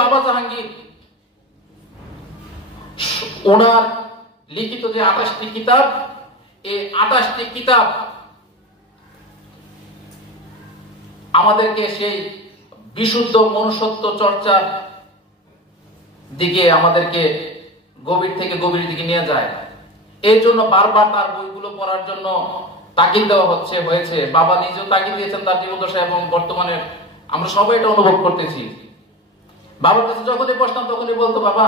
বাবা জাহাঙ্গীর ওনার লিখিত যে 28টি কিতাব, এই 28টি কিতাব আমাদেরকে সেই বিশুদ্ধ মনুষ্যত্ব চর্চার দিকে, আমাদেরকে গভীর থেকে গভীর দিকে নিয়ে যায়। এর জন্য বারবার তার বইগুলো পড়ার জন্য তাগিদ দেওয়া হয়েছে। বাবা নিজেও তাগিদ দিয়েছেন তার জীবদ্দশায়, এবং বর্তমানে আমরা সবাই এটা অনুভব করতেছি। বাবার কাছে যখনই বসতাম তখনই বলতো, বাবা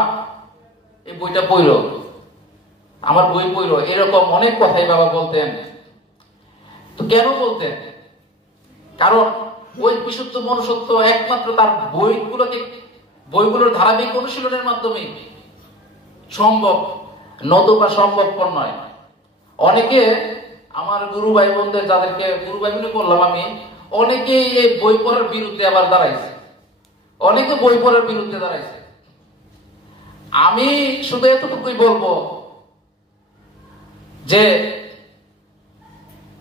এই বইটা পড়ো, আমার বই পড়ো, এরকম অনেক কথাই বাবা বলতেন। তো কেন বলতেন? কারণ ওই বিশুদ্ধ মনুষ্যত্ব একমাত্র তার বইগুলোর ধারাবাহিক অনুশীলনের মাধ্যমে সম্ভব, নতুবা সম্ভবপর নয়। অনেকে আমার গুরু ভাই বোনদের, যাদেরকে গুরু ভাই বোন বললাম আমি, অনেকেই এই বই পড়ার বিরুদ্ধে আবার দাঁড়াইছে, অনেকে বই পড়ার বিরুদ্ধে দাঁড়াইছে। আমি শুধু এতটুকুই বলবো যে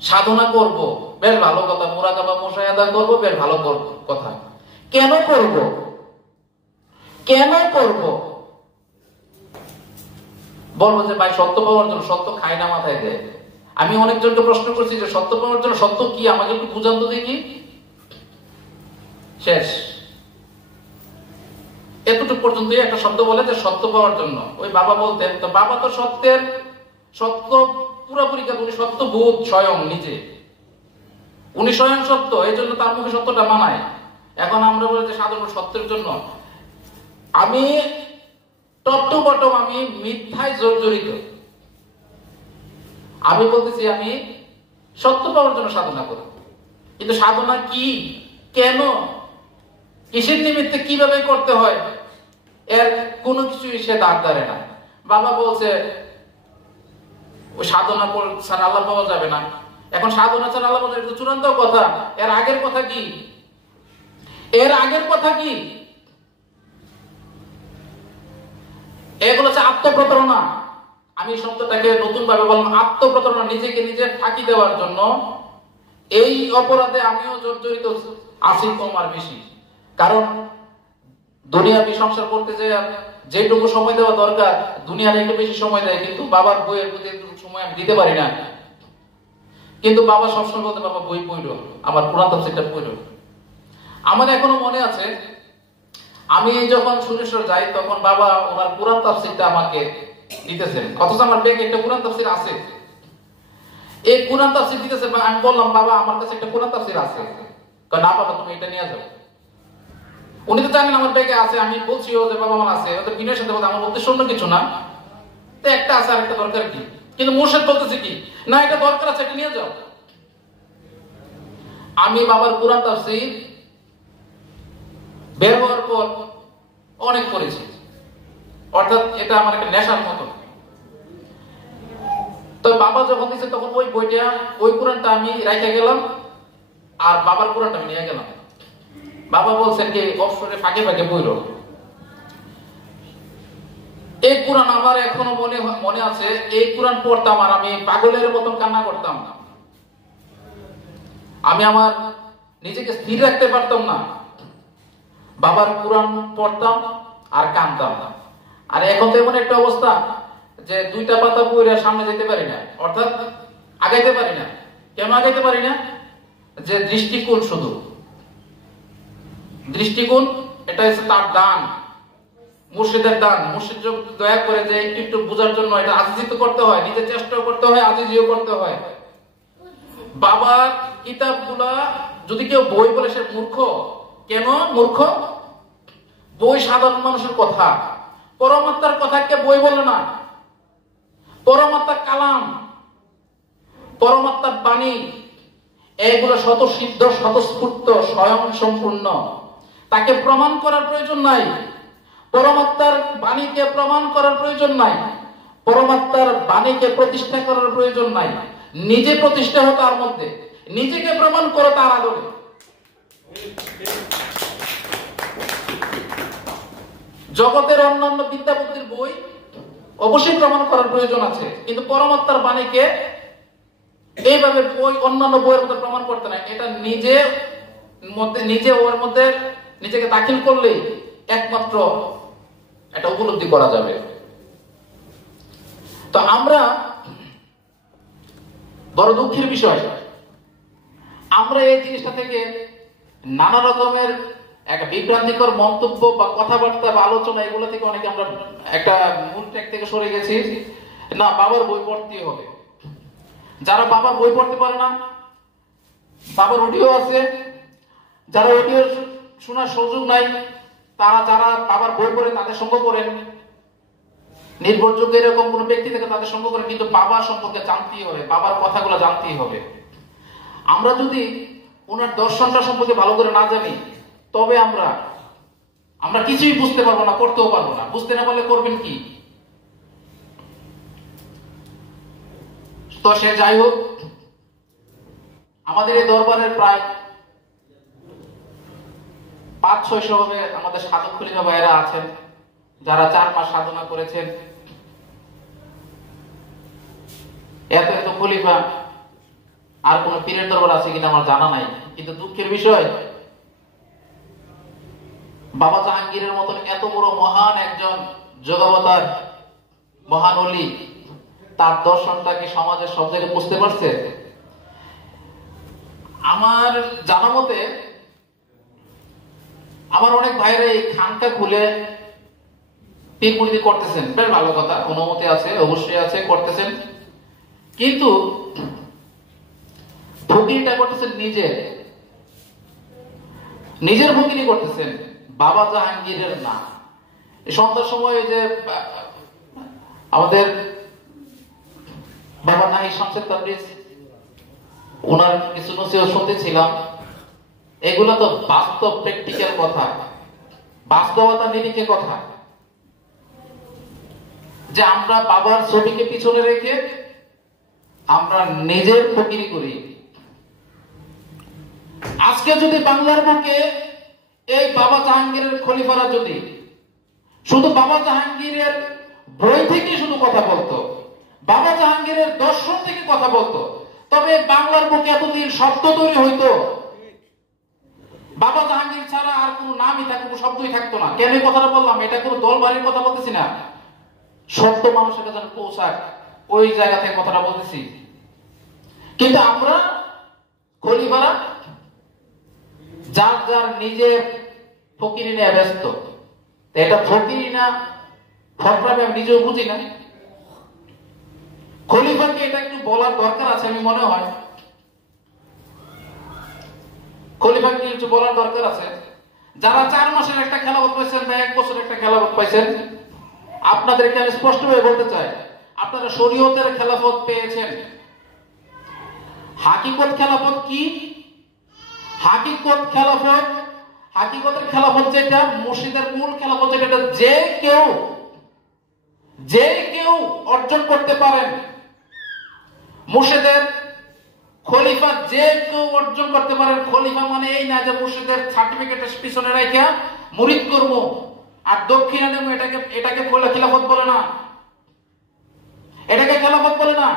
সাধনা করব, বেশ ভালো কথা, মুরাকাবা মুশাহাদা করব, বেশ ভালো কথা। কেন করব? বলবো যে ভাই সত্য পাওয়ার জন্য। সত্য খায় না, মাথায় দেয়। আমি অনেকজনকে প্রশ্ন করছি যে সত্য পাওয়ার জন্য সত্য কি, আমাকে একটু বুঝান তো দেখি। শেষ। এতটুকু পর্যন্তই একটা শব্দ বলে যে সত্য পাওয়ার জন্য। ওই বাবা বলতেন, তো বাবা তো সত্য পুরোপুরি, উনি সত্যবোধ স্বয়ং নিজে, উনি স্বয়ং সত্য, এই জন্য তার মুখে সত্যটা মানায়। এখন আমরা বলি যে সাধারণ সত্যের জন্য। আমি টপ টু বটম আমি মিথ্যায় জর্জরিত। আমি বলতেছি আমি সত্য পাওয়ার জন্য সাধনা করি, কিন্তু সাধনা কি, কেন, কিসের নিমিত্তে, কিভাবে করতে হয়, এর কোনো কিছুই সে দাঁড় ধারে না। বাবা বলছে ওই সাধনা ছাড়া আল্লাহ পাওয়া যাবে না। এখন সাধনা ছাড়া আল্লাহ পাওয়া যাবে, এটা চূড়ান্ত কথা। এর আগের কথা কি? এগুলো হচ্ছে আত্মপ্রতারণা। আমি শব্দটাকে নতুন ভাবে বললাম, আত্মপ্রতারণা। নিজেকে নিজে ফাঁকি দেওয়ার জন্য এই অপরাধে আমিও জর্জরিত আছি কম আর বেশি। কারণ দুনিয়াবি সংসার করতে যে যেটুকু সময় দেওয়া দরকার, দুনিয়ার একটু বেশি সময় দেয়, কিন্তু বাবার বইয়ের প্রতি সময় আমি দিতে পারি না। কিন্তু বাবা সবসময় বলতে, বাবা বই পড়ো, আমার কোরআন তাফসীরটা পড়ো। আমার এখনো মনে আছে, আমি যখন সুরেশ্বর যাই তখন বাবা ওনার কোরআন তাফসীরটা আমাকে দিতেছেন, অথচ আমার ব্যাগে একটা কোরআন তাফসীর আছে। এই কোরআন তাফসীর দিতেছে, আমি বললাম, বাবা আমার কাছে একটা কোরআন তাফসীর আছে। না বাবা, তুমি এটা নিয়ে যাও। উনি তো জানেন আমার ব্যাগে আছে। আমি বলছি ও যে বাবা আমার আছে, ওদের বিনয়ের সাথে বলতে, আমার উদ্দেশ্য অন্য কিছু না, তো একটা আছে আর একটা দরকার কি। কিন্তু মুর্শিদ বলতেছে কি, না এটা দরকার আছে, এটা নিয়ে যাও। আমি বাবার কোরআন তাফসীর বের হওয়ার পর অনেক পড়েছি, অর্থাৎ এটা আমার একটা নেশার মতো। তো বাবা যখন দিচ্ছে তখন ওই বইটা, ওই কোরআনটা আমি রাইখা গেলাম, আর বাবার কোরআনটা আমি নিয়ে গেলাম। বাবা বলছেন কি, অবসরে ফাঁকে ফাঁকে পড়ো। এই কোরআন আমার এখনো মনে আছে। এই কোরআন পড়তাম আর আমি পাগলের মতন কান্না করতাম। আমি আমার নিজেকে স্থির রাখতে পারতাম না। বাবার কোরআন পড়তাম আর কাঁদতাম। আর এখন তো এমন একটা অবস্থা যে দুইটা পাতা পড়ে সামনে যেতে পারি না, অর্থাৎ আগাইতে পারি না। কেন আগাইতে পারি না? যে দৃষ্টিকোণ, শুধু দৃষ্টিকোণ, এটা হচ্ছে তার দান, মুর্শিদের দান। মুর্শিদ দয়া করে যে একটু একটু বোঝার জন্য এটা আজিজিত করতে হয়, নিজের চেষ্টাও করতে হয়, আজিজিও করতে হয়। বাবার কিতাবগুলা যদি কেউ বই বলে সে মূর্খ। কেন মূর্খ? বই সাধারণ মানুষের কথা, পরমাত্মার কথা কে বই বলে না। পরমাত্মার কালাম, পরমাত্মার বাণী, এগুলো স্বতঃসিদ্ধ, স্বতঃস্ফূর্ত, স্বয়ং সম্পূর্ণ। তাকে প্রমাণ করার প্রয়োজন নাই। পরমাত্মার বাণীকে প্রমাণ করার প্রয়োজন নাই। পরমাত্মার বাণীকে প্রতিষ্ঠা করার প্রয়োজন নাই। নিজে প্রতিষ্ঠা হতো তার মধ্যে, নিজেকে প্রমাণ করো তার আদরে। জগতের অন্যান্য বিদ্যা বুদ্ধির বই অবশ্যই প্রমাণ করার প্রয়োজন আছে, কিন্তু পরমাত্মার বাণীকে এইভাবে বই অন্যান্য বইয়ের মধ্যে প্রমাণ করতে নাই। এটা নিজে ওর মধ্যে নিজেকে দাখিল করলেই একমাত্র এটা উপলব্ধি করা যাবে। তো আমরা বড় দুঃখের বিষয়, আমরা এই জিনিসটা থেকে নানা রকমের একটা বিভ্রান্তিকর মন্তব্য বা কথাবার্তা বা আলোচনা এগুলো থেকে অনেকে আমরা একটা মূল ট্র্যাক থেকে সরে গেছি। না, বাবার বই পড়তেই হবে। যারা বাবার বই পড়তে পারে না, বাবার অডিও আছে, যারা অডিও শোনার সুযোগ নাই, তারা যারা বাবার বই পড়ে তাদের সঙ্গ করেন, নির্ভরযোগ্য এরকম কোন ব্যক্তি থেকে তাদের সঙ্গ করেন, কিন্তু বাবার সম্পর্কে জানতেই হবে, বাবার কথাগুলো জানতেই হবে। আমরা যদি ওনার দর্শনটা সম্পর্কে ভালো করে না জানি, তবে আমরা কিছুই বুঝতে পারবো না, করতেও পারবো না। বুঝতে না পারলে করবেন কি? তো সে যাই হোক, আমাদের এই দরবারের প্রায় 500-600 হবে আমাদের সাধক খলিফা ভাইয়েরা আছেন, যারা 4 মাস সাধনা করেছেন। এত এত খলিফা, আর কোন পীরের দরবার আছে কিনা আমার জানা নাই। কিন্তু দুঃখের বিষয়, বাবা জাহাঙ্গীরের মতন এত বড় মহান একজন যোগাবতার, মহান ওলি, তার দর্শনটা কি সমাজের সব জায়গায় বুঝতে পারছে? আমার জানা মতে আমার অনেক ভাইরা এই খানকা খুলে পীর মুরিদি করতেছেন, বেশ ভালো কথা, অনুমতি আছে, অবশ্যই আছে, করতেছেন। কিন্তু ফকিরটা করতেছেন নিজের ফকিরি করতেছেন, বাবা জাহাঙ্গীরের না। সন্ধ্যার সময় যে আমাদের বাবা নাহি শামসুল তাবরিজ, ওনার কিছু নসিহত শুনতেছিলাম, এগুলো তো বাস্তব প্র্যাকটিক্যাল কথা, বাস্তবতা নিরিখে কথা, যে আমরা বাবার ছবিকে পিছনে রেখে আমরা নিজের ফকিরি করি। আজকে যদি বাংলার বুকে এই বাবা জাহাঙ্গীরের খলিফারা যদি শুধু বাবা জাহাঙ্গীরের বই থেকে শুধু কথা বলতো, বাবা জাহাঙ্গীরের দর্শন থেকে কথা বলতো, তবে বাংলার বুকে এতদিন শব্দ তৈরি হইতো। বাবা জাহাঙ্গীর ছাড়া আর কোনো নামই থাকতো, কোনো শব্দই থাকতো না। কেন এই কথাটা বললাম? এটা কোনো দল বাড়ির কথা বলতেছি না, সত্য মানুষের কাছে পৌঁছাক ওই জায়গা থেকে কথাটা বলতেছি। কিন্তু আমরা খলিফারা যার যার নিজের ফকিরি নিয়ে ব্যস্ত। এটা ফকিরি না ফকরামি আমি নিজেও বুঝি না। খলিফাকে এটা একটু বলার দরকার আছে, আমি মনে হয় খলিফাকে কিছু বলার দরকার আছে। যারা 4 মাসের একটা খেলাফত পাইছেন বা 1 বছরের একটা খেলাফত পাইছেন, আপনাদেরকে আমি স্পষ্টভাবে বলতে চাই, আপনারা শরীয়তের খেলাফত পেয়েছেন। হাকিকত খেলাফত কি? হাকিকতের খেলাফত যেটা, মুর্শিদের মূল খেলাফত যেটা, যে কেউ অর্জন করতে পারেন। মুর্শিদের খলিফা যে কেউ অর্জন করতে পারেন। খলিফা মানে এই না যে মুর্শিদের সার্টিফিকেটের পিছনে রেখে মুরিদ করব আর দক্ষিণা নেব, এটাকে খেলাফত বলে না, এটাকে খেলাফত বলে না।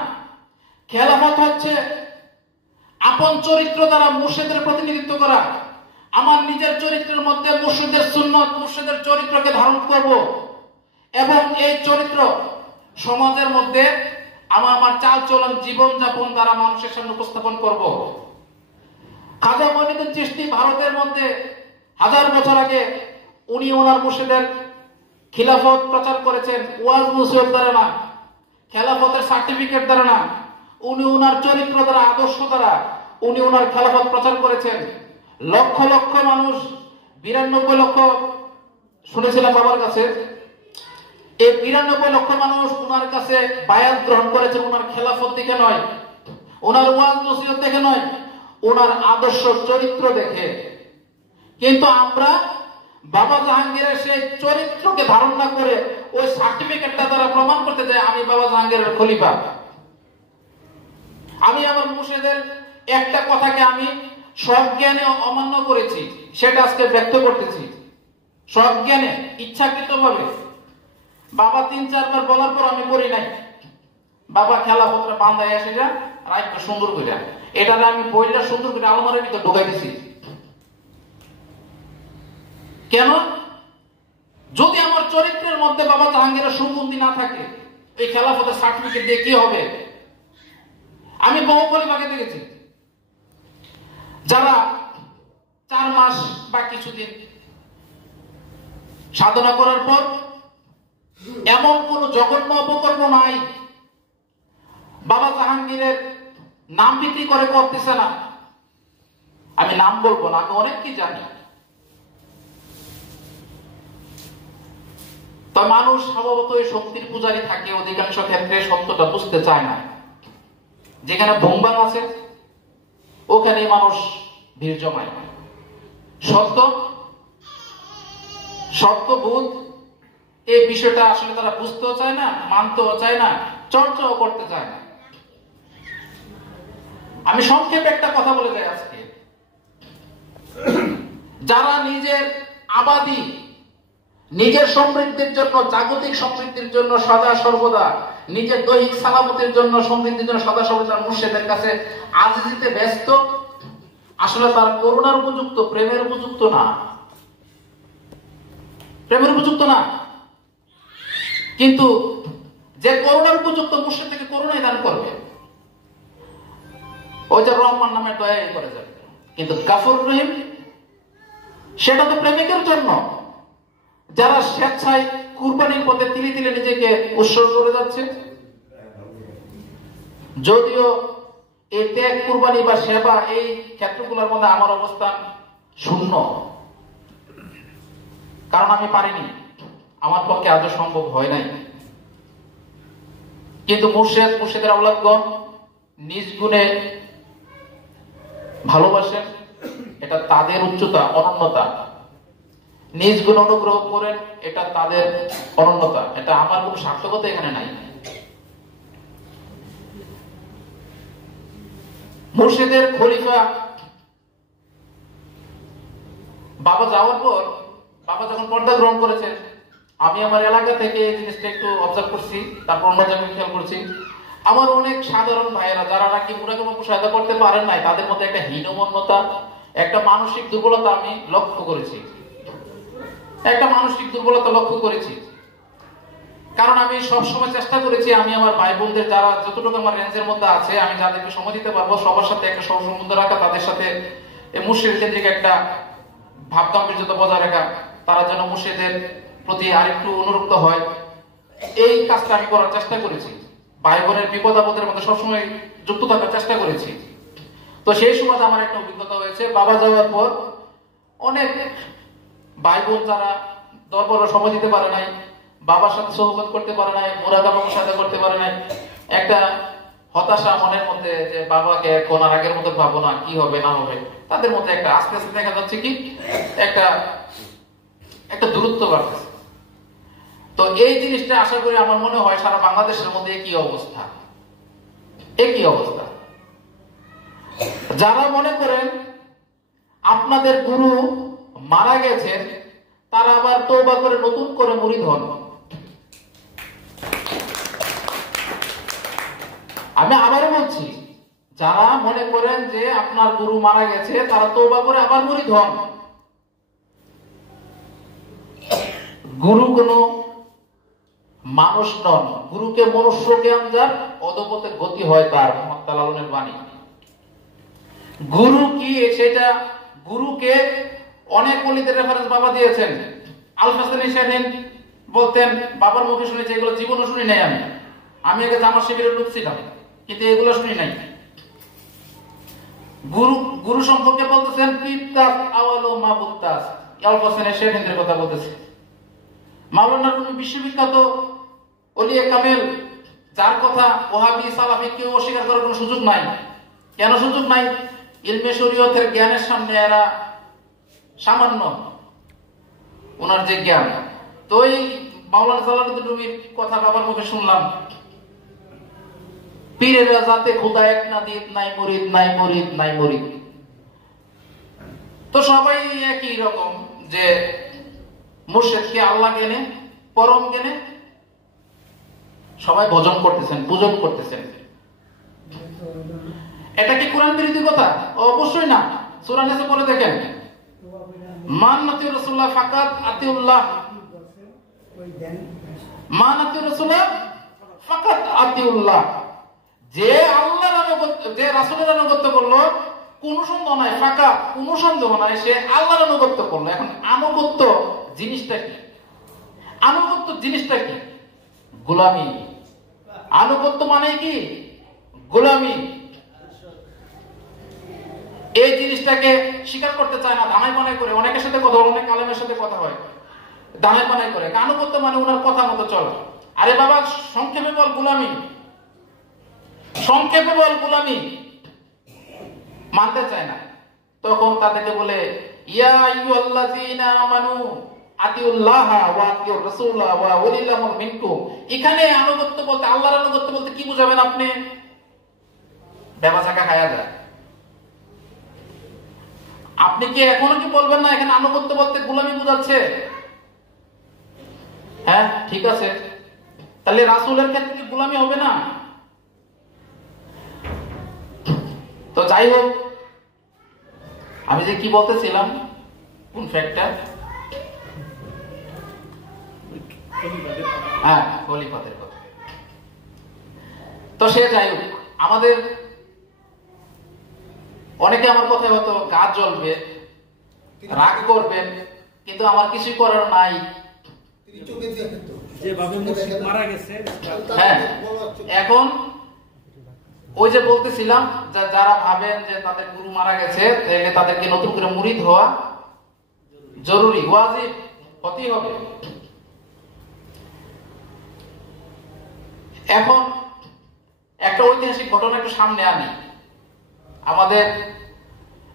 খেলাফত হচ্ছে আপন চরিত্র দ্বারা মুর্শিদের প্রতিনিধিত্ব করা। আমার নিজের চরিত্রের মধ্যে মুর্শিদের সুন্নত, মুর্শিদের চরিত্রকে ধারণ করব এবং এই চরিত্র সমাজের মধ্যে আমার চালচলন, জীবনযাপন দ্বারা মানুষের সামনে উপস্থাপন করব। খাজা মঈনুদ্দিন চিশতি ভারতের মধ্যে 1000 বছর আগে উনি ওনার মুর্শিদের খিলাফত প্রচার করেছেন, ওয়াজ নসিহত দ্বারা না, খেলাফতের সার্টিফিকেট দ্বারা না, উনি ওনার চরিত্র দ্বারা, আদর্শ দ্বারা উনি ওনার খেলাফত প্রচার করেছেন। লক্ষ লক্ষ মানুষ, 92 লক্ষ শুনেছিলাম বাবার কাছে, এই 92 লক্ষ মানুষ ওনার কাছে বায়াত গ্রহণ করেছেন, ওনার খেলাফত দেখে নয়, ওনার ওয়াজ নসিহত দেখে নয়, ওনার আদর্শ চরিত্র দেখে। কিন্তু আমরা বাবা জাহাঙ্গীরের সেই চরিত্রকে ধারণ না করে ওই সার্টিফিকেটটা দ্বারা প্রমাণ করতে চাই আমি বাবা জাহাঙ্গীরের খলিফা। আমি আমার মুর্শিদের একটা কথাকে আমি সজ্ঞানে অমান্য করেছি, সেটা আজকে ব্যক্ত করতেছি। সজ্ঞানে, ইচ্ছাকৃতভাবে। বাবা 3-4 বার বলার পর আমি করি নাই। বাবা খেলাফতটা বান্ধায় আসে যা রাইট সুন্দর করে, এটা আমি বইটা সুন্দর করে আলমারির ভিতর ঢুকাই দিছি। কেন? চরিত্রের মধ্যে বাবা জাহাঙ্গীরের সুগন্ধি না থাকে, এই খেলাফতের সার্টিফিকেট দিয়ে কি হবে? আমি বহু খলিফাকে দেখেছি যারা 4 মাস বা কিছুদিন সাধনা করার পর এমন কোন জঘন্য অপকর্ম নাই বাবা জাহাঙ্গীরের নাম বিক্রি করে করতেছে না। আমি নাম বলবো না, আমি অনেক কি জানি। তো মানুষ স্বভাবত এই শক্তির পূজারী থাকে, অধিকাংশ ক্ষেত্রে সত্যটা বুঝতে চায় না। যেখানে ভঙ্গান আছে ওখানে মানুষ ভিড় জমায়। সত্যবোধ এই বিষয়টা আসলে তারা বুঝতেও চায় না, মানতেও চায় না, চর্চাও করতে চায় না। আমি সংক্ষেপে একটা কথা বলে যাই আজকে। যারা নিজের আবাদী, নিজের সমৃদ্ধির জন্য, জাগতিক সমৃদ্ধির জন্য সদা সর্বদা, নিজের দৈহিক সালামতের জন্য, সমৃদ্ধির জন্য সদা সর্বদা মুর্শিদের কাছে আজিজিতে ব্যস্ত, আসলে তার করুণার উপযুক্ত, প্রেমের উপযুক্ত না। প্রেমের উপযুক্ত না, কিন্তু যে করুণার উপযুক্ত মুর্শিদ থেকে করুণাই দান করবে, ওই যে রহমান নামে দয়াই করে যাবে। কিন্তু গাফুর রহিম সেটা তো প্রেমিকের জন্য, যারা স্বেচ্ছায় কুরবানির পথে তিলে তিলে নিজেকে উৎসর্গ করে যাচ্ছে। যদিও এই ত্যাগ, কুরবানি বা সেবা, এই ক্ষেত্রগুলোর মধ্যে আমার অবস্থান শূন্য, কারণ আমি পারিনি, আমার পক্ষে আজও সম্ভব হয় নাই। কিন্তু মুর্শিদের আওলাদগণ নিজ গুণে ভালোবাসেন, এটা তাদের উচ্চতা, অনন্যতা। নিজ গুণ অনুগ্রহ করেন, এটা তাদের অনন্যতা। এটা আমার কোনো সার্থকতা এখানে নাই। মুর্শিদের খলিফা বাবা যাওয়ার পর, বাবা যখন পর্দা গ্রহণ করেছেন, আমি আমার এলাকা থেকে এই জিনিসটা একটু অবজার্ভ করছি, তারপর অন্য জায়গায় খেয়াল করছি। আমার অনেক সাধারণ ভাইয়েরা যারা নাকি মুরাকে মুশাহাদা করতে পারেন নাই, তাদের মধ্যে একটা হীনমন্যতা, একটা মানসিক দুর্বলতা আমি লক্ষ্য করেছি। কারণ আমি সবসময় চেষ্টা করেছি, আমি আমার ভাই বোনদের যারা যতটুকু আমার রেঞ্জের মধ্যে আছে, আমি যাদেরকে সময় দিতে পারবো সবার সাথে একটা সহসম্বন্ধ রাখা, তাদের সাথে মুর্শিদ কেন্দ্রিক একটা ভাব গাম্ভীর্যতা বজায় রাখা, তারা যেন মুর্শিদের প্রতি আরেকটু অনুরক্ত হয়, এই কাজটা আমি করার চেষ্টা করেছি। ভাই বোনের বিপদ আপদের মধ্যে সবসময় যুক্ত থাকার চেষ্টা করেছি। তো সেই সময় আমার একটা অভিজ্ঞতা হয়েছে, বাবা যাওয়ার পর অনেক ভাই বোন যারা দরবারে সময় দিতে পারে নাই, বাবার সাথে সহবত করতে পারে নাই, মুরাকাবা মুশাহাদা করতে পারে নাই, একটা হতাশা মনের মধ্যে, যে বাবাকে এখন আর আগের মতো ভাবো না, কি হবে না হবে, তাদের মধ্যে একটা আস্তে আস্তে দেখা যাচ্ছে কি একটা দূরত্ব বাড়তেছে। তো এই জিনিসটা আশা করি, আমার মনে হয় সারা বাংলাদেশের মধ্যে একই অবস্থা। যারা মনে করেন আপনাদের গুরু মারা গেছেন, তারা আবার তওবা করে নতুন করে মুরিদ হন। আমি আবারও বলছি, যারা মনে করেন যে আপনার গুরু মারা গেছে, তারা তওবা করে আবার মুরিদ হন। গুরু কোনো মানুষ নন, গুরুকে মনুষ্য জ্ঞান যার, অধপথে গতি হয় তার। মুহাম্মদ তাআলার বাণী। গুরু কি সেটা, গুরুকে অনেক ওলিদের রেফারেন্স বাবা দিয়েছেন। আল হাসানী শাহীন বলতেন, বাবার মুখে শুনেছি, এগুলো জীবনও শুনি নাই আমি আগে জামার শিবিরে ঢুকছিলাম, কিন্তু এগুলো শুনি নাই। গুরু সম্পর্কে বলতেছেন, পিপতাস আওয়ালো মাবুতাস, আল হাসানী শাহীনের কথা বলতেছে। মাওলানা রুমি বিশ্ববিখ্যাত ওলিয়ে কামেল, যার কথা ওহাবি সালাফি কেউ অস্বীকার করার কোনো সুযোগ নাই। কেন সুযোগ নাই? ইলমে শরীয়তের জ্ঞানের সামনে এরা সামান্য, ওনার যে জ্ঞান। তো এই মাওলানা জালালউদ্দিন রুমির কথা বাবার মুখে শুনলাম, পীরেরা যাতে খোদা এক না দিত, নাই মুরিদ, নাই মুরিদ, নাই মুরিদ। তো সবাই একই রকম, যে মুর্শিদকে আল্লাহ জ্ঞানে, পরম জ্ঞানে সবাই ভজন করতেছেন, পূজন করতেছেন। এটা কি কোরআন বিরোধী কথা? অবশ্যই না। সূরা নিসা পড়ে দেখেন, মান নাতি রাসূলুল্লাহ ফাকাত আতিউল্লাহ মান আতিউর রাসূলা ফাকাত আতিউল্লাহ, যে আল্লাহর আনুগত্য, যে রাসূলের আনুগত্য করলো, কোন সন্দেহ নাই, ফাঁকা কোন সন্দেহ নাই, সে আল্লাহর আনুগত্য করলো। এখন আনুগত্য জিনিসটা কি? আনুগত্য জিনিসটা কি? গোলামি। আনুগত্য মানে কি? গোলামি। এই জিনিসটাকে স্বীকার করতে চায় না, দানাই বানাই করে। অনেকের সাথে কথা বলে, অনেক আলেমের সাথে কথা হয়, দানাই বানাই করে। আনুগত্য মানে ওনার কথা মতো চলে। আরে বাবা, সংক্ষেপে বল গোলামি, সংক্ষেপে বল গোলামি। মানতে চায় না। তখন তাদেরকে বলে ইয়া আইয়ুহাল্লাযীনা আমানু আতিউল্লাহা ওয়া আতিউর রাসূলা ওয়া উলিল আমরি মিনকুম। এখানে আনুগত্য বলতে, আল্লাহর আনুগত্য বলতে কি বুঝাবেন আপনি? বেবাচাকা খায়া যায়। আপনি কি এখনো কি বলবেন না এখানে আনুগত্য বলতে গোলামি বোঝাচ্ছে? হ্যাঁ, ঠিক আছে, তাহলে রাসূলের ক্ষেত্রে কি গোলামি হবে না? তো যাই হোক, আমি যে কি বলতেছিলাম, কোন ফ্যাক্টটা? হ্যাঁ, খলিফাতের কথা। তো সে যাই হোক, আমাদের অনেকে আমার কথায় হয়তো গা জ্বলবে, রাগ করবেন, কিন্তু আমার কিছু করার নাই। হ্যাঁ, এখন ওই যে বলতেছিলাম, যারা ভাবেন যে তাদের গুরু মারা গেছে, তাহলে তাদেরকে নতুন করে মুরিদ হওয়া জরুরি, ওয়াজিব, হতেই হবে। এখন একটা ঐতিহাসিক ঘটনা একটু সামনে আনি।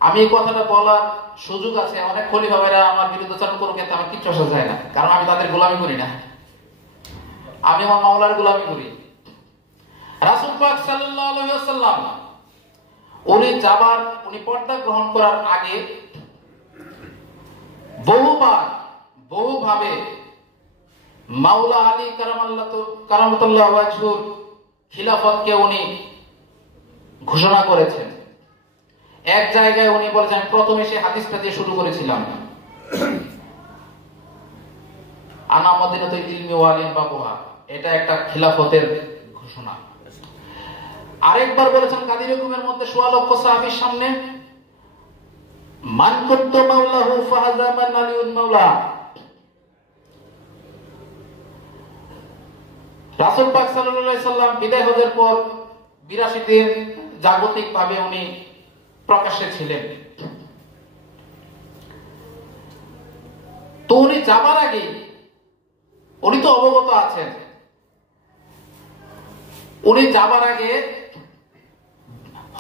আমি এই কথাটা বলার সুযোগ আছে, অনেক খলিফা ভাইরা আমার বিরুদ্ধাচরণ করুক, এতে আমার কিচ্ছু আসা যায় না, কারণ আমি তাদের গোলামি করি না, আমি আমার মাওলার গোলামি করি। রাসূল পাক সাল্লাল্লাহু আলাইহি ওয়াসাল্লাম উনি পর্দা গ্রহণ করার আগে বহুভাবে মাওলা আলী কারামাতুল্লাহ ওয়াজহুর খিলাফতকে উনি ঘোষণা করেছেন। এক জায়গায় উনি বলেছেন, প্রথমে সে হাদিসটা দিয়ে শুরু করেছিলাম, আনা মদিনাতুল ইলমি ওয়াল বাবুহা, এটা একটা খিলাফতের ঘোষণা। আরেকবার বলেছেন গাদির হুকুমের মধ্যে ১৬ লক্ষ সাহাবীর সামনে, মান কুনতু মাওলাহু ফাহাযা মান আলিউন মাওলা। রাসূল পাক সাল্লাল্লাহু আলাইহি সাল্লাম বিদায় হওয়ার পর ৮২ দিন জাগতিকভাবে উনি প্রকাশ্যে ছিলেন। তো উনি যাবার আগে, উনি তো অবগত আছেন, উনি যাবার আগে